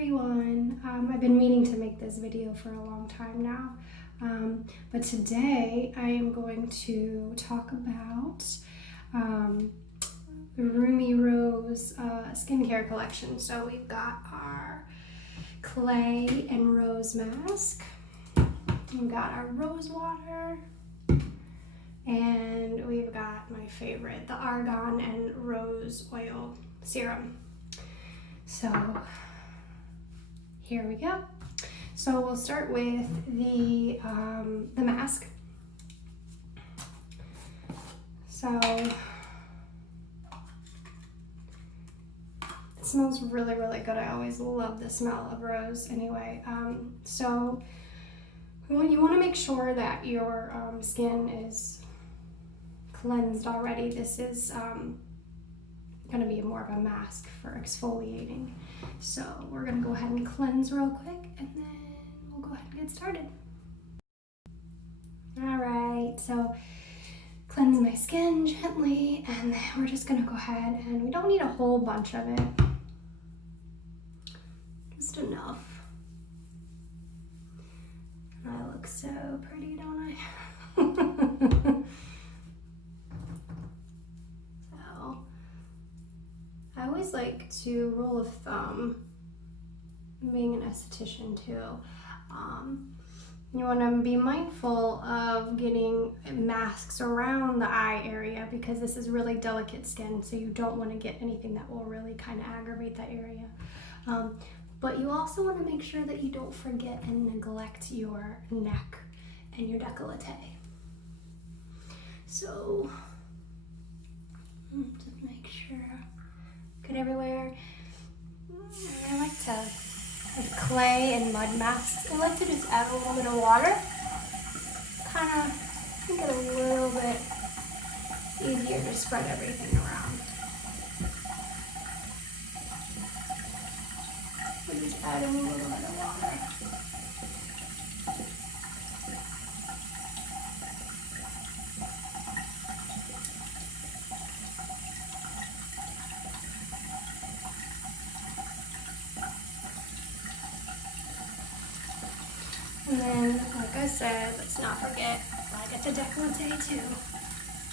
everyone. I've been meaning to make this video for a long time now, but today I am going to talk about the Rumi Rose skincare collection. So we've got our clay and rose mask, we've got our rose water, and we've got my favorite, the argan and rose oil serum. So here we go. So we'll start with the mask. So it smells really, really good. I always love the smell of rose anyway. So you want to make sure that your skin is cleansed already. This is going to be more of a mask for exfoliating. So we're going to go ahead and cleanse real quick, and then we'll go ahead and get started. Alright, so cleanse my skin gently, and then we're just going to go ahead, and we don't need a whole bunch of it. Just enough. I look so pretty, don't I? I always like to rule of thumb, being an esthetician too, you want to be mindful of getting masks around the eye area because this is really delicate skin, so you don't want to get anything that will really kind of aggravate that area. But you also want to make sure that you don't forget and neglect your neck and your décolleté. So just make sure. Good everywhere. I like to, with clay and mud masks, I like to just add a little bit of water. Kind of make it a little bit easier to spread everything around. So just adding a little bit of water. And then, like I said, let's not forget, I get the décolleté too.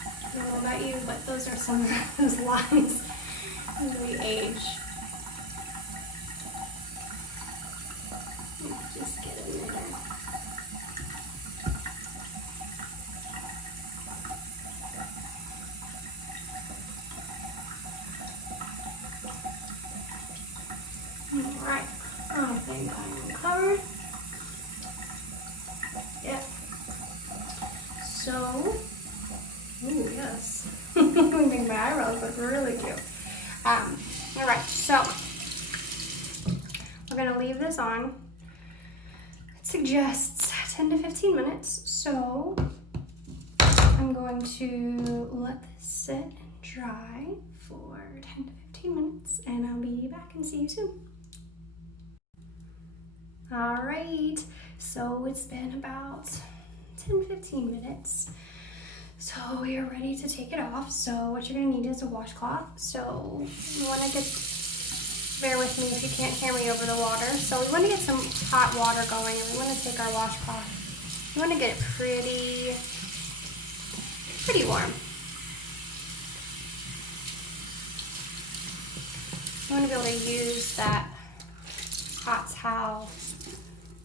I don't know about you, but those are some of those lines as we age. Just get in there. Alright, I think I'm covered. Yep. So, ooh, yes. We make my eyebrows look really cute. Alright, so we're gonna leave this on. It suggests 10 to 15 minutes, so I'm going to let this sit and dry for 10 to 15 minutes, and I'll be back and see you soon. Alright, so it's been about 10-15 minutes. So we are ready to take it off. So what you're going to need is a washcloth. So you want to bear with me if you can't hear me over the water. So we want to get some hot water going, and we want to take our washcloth. You want to get it pretty warm. You want to be able to use that hot towel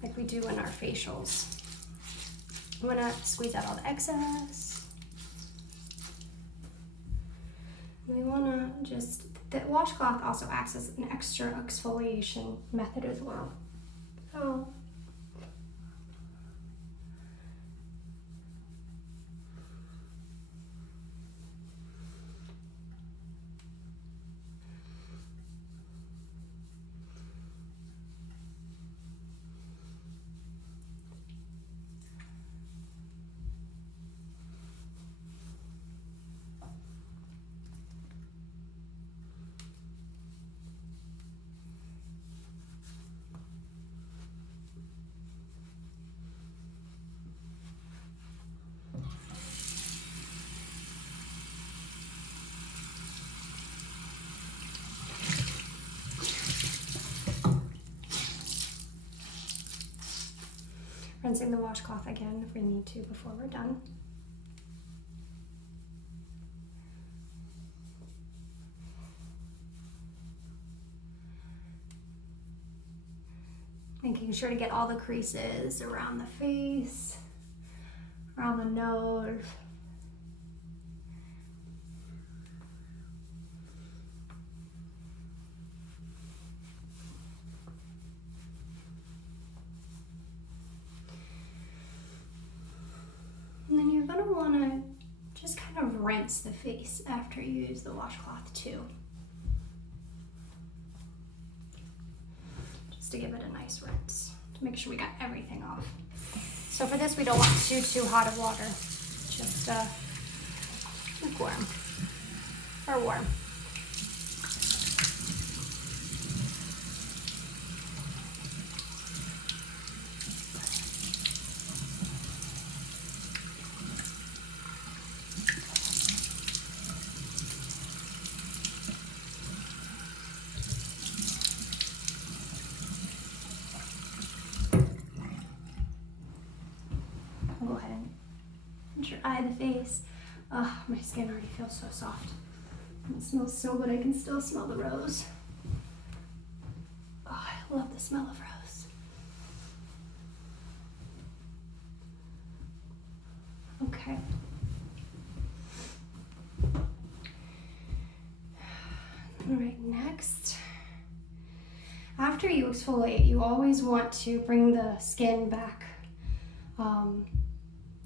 like we do in our facials. I'm gonna squeeze out all the excess. We wanna the washcloth also acts as an extra exfoliation method as well. So rinsing the washcloth again if we need to before we're done. Making sure to get all the creases around the face, around the nose. And then you're gonna wanna just kind of rinse the face after you use the washcloth too. To give it a nice rinse to make sure we got everything off. So for this, we don't want too hot of water, just lukewarm or warm. I'll go ahead and dry the face. Oh, my skin already feels so soft. And it smells so good. I can still smell the rose. Oh, I love the smell of rose. Okay. All right, next. After you exfoliate, you always want to bring the skin back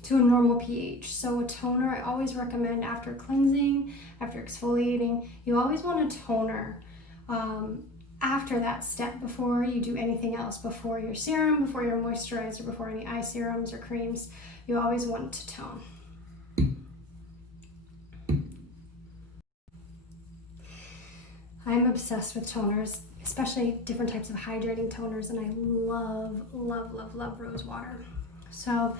to a normal pH. So a toner, I always recommend after cleansing, after exfoliating, you always want a toner after that step before you do anything else, before your serum, before your moisturizer, before any eye serums or creams. You always want to tone. I'm obsessed with toners, especially different types of hydrating toners, and I love rose water. So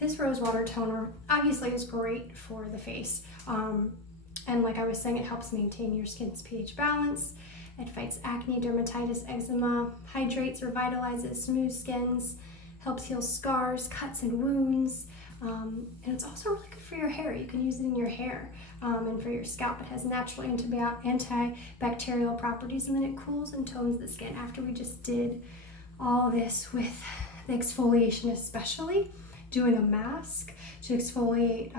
this rose water toner obviously is great for the face. And like I was saying, it helps maintain your skin's pH balance. It fights acne, dermatitis, eczema, hydrates, revitalizes smooth skins, helps heal scars, cuts, and wounds. And it's also really good for your hair. You can use it in your hair and for your scalp. It has natural antibacterial properties, and then it cools and tones the skin. After we just did all this with the exfoliation, especially doing a mask to exfoliate,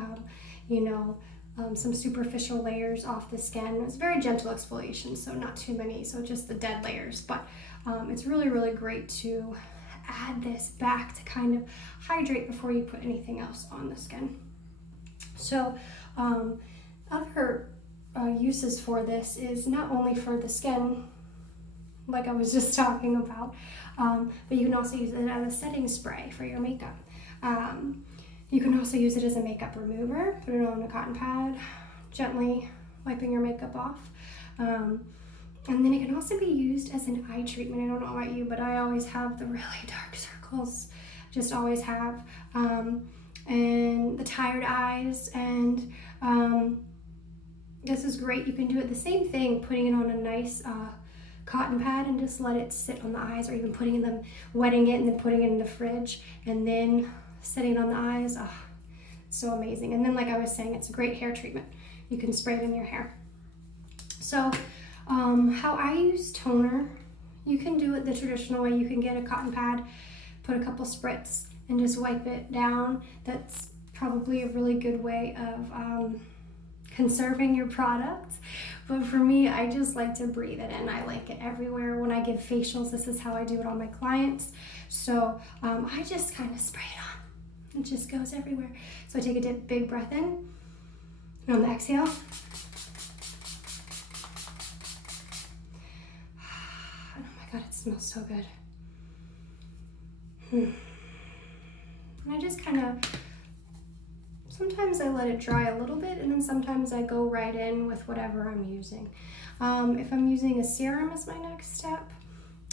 some superficial layers off the skin. It's very gentle exfoliation, so not too many, so just the dead layers. But it's really great to add this back to kind of hydrate before you put anything else on the skin. So other uses for this is not only for the skin, like I was just talking about, but you can also use it as a setting spray for your makeup. You can also use it as a makeup remover. Put it on a cotton pad, gently wiping your makeup off. And then it can also be used as an eye treatment. I don't know about you, but I always have the really dark circles, just always have, and the tired eyes, and this is great. You can do it the same thing, putting it on a nice cotton pad and just let it sit on the eyes, or even putting them, wetting it and then putting it in the fridge and then setting on the eyes. Oh, so amazing. And then like I was saying, it's a great hair treatment. You can spray it in your hair. So how I use toner, you can do it the traditional way. You can get a cotton pad, put a couple spritz, and just wipe it down. That's probably a really good way of conserving your product. But for me, I just like to breathe it in. I like it everywhere. When I give facials, this is how I do it on my clients. So I just kind of spray it on. It just goes everywhere. So I take a big breath in, and on the exhale, oh my God, it smells so good. And I just kind of, sometimes I let it dry a little bit, and then sometimes I go right in with whatever I'm using. If I'm using a serum as my next step,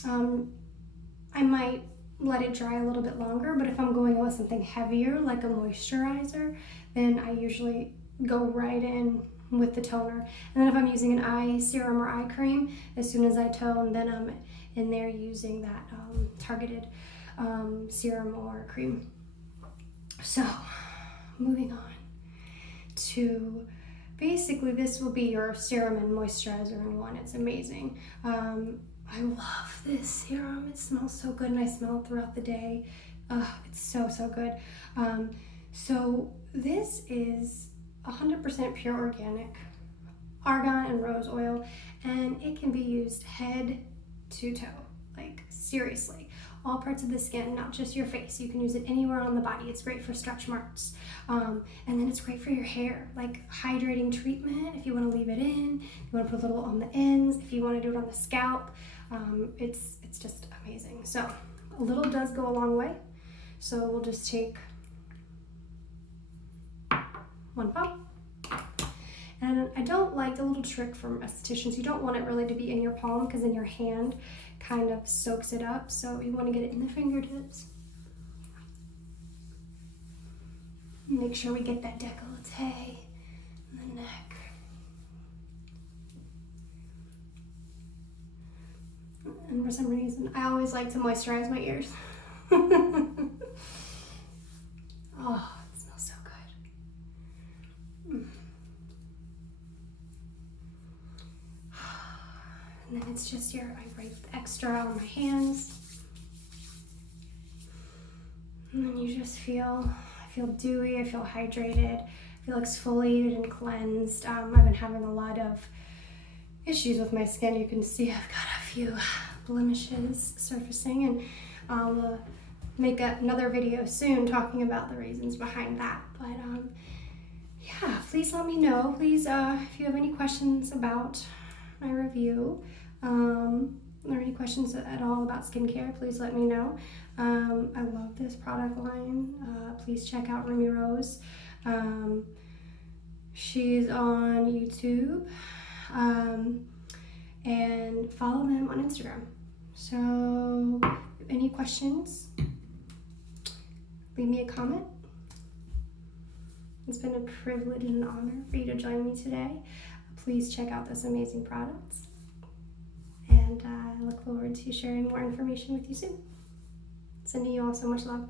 I might let it dry a little bit longer, but if I'm going with something heavier like a moisturizer, then I usually go right in with the toner. And then if I'm using an eye serum or eye cream, as soon as I tone, then I'm in there using that targeted serum or cream. So moving on to, basically this will be your serum and moisturizer in one. It's amazing. I love this serum. It smells so good and I smell it throughout the day. It's so good. So this is 100% pure organic argan and rose oil, and it can be used head to toe, like seriously. All parts of the skin, not just your face. You can use it anywhere on the body. It's great for stretch marks. And then it's great for your hair, like hydrating treatment if you want to leave it in. You want to put a little on the ends. If you want to do it on the scalp, it's just amazing. So a little does go a long way. So we'll just take one pump. And I don't like the little trick from estheticians. You don't want it really to be in your palm because then your hand kind of soaks it up. So you want to get it in the fingertips. Make sure we get that décolleté in the neck. And for some reason, I always like to moisturize my ears. Oh, it smells so good. And then it's just I write extra on my hands. And then you just I feel dewy, I feel hydrated, I feel exfoliated and cleansed. I've been having a lot of issues with my skin. You can see I've got a few blemishes surfacing, and I'll make another video soon talking about the reasons behind that. But yeah, please let me know. Please, if you have any questions about my review, or any questions at all about skincare, please let me know. I love this product line. Please check out Rumi Rose. She's on YouTube, and follow them on Instagram. So any questions, leave me a comment. It's been a privilege and an honor for you to join me today. Please check out this amazing product, and I look forward to sharing more information with you soon. Sending you all so much love.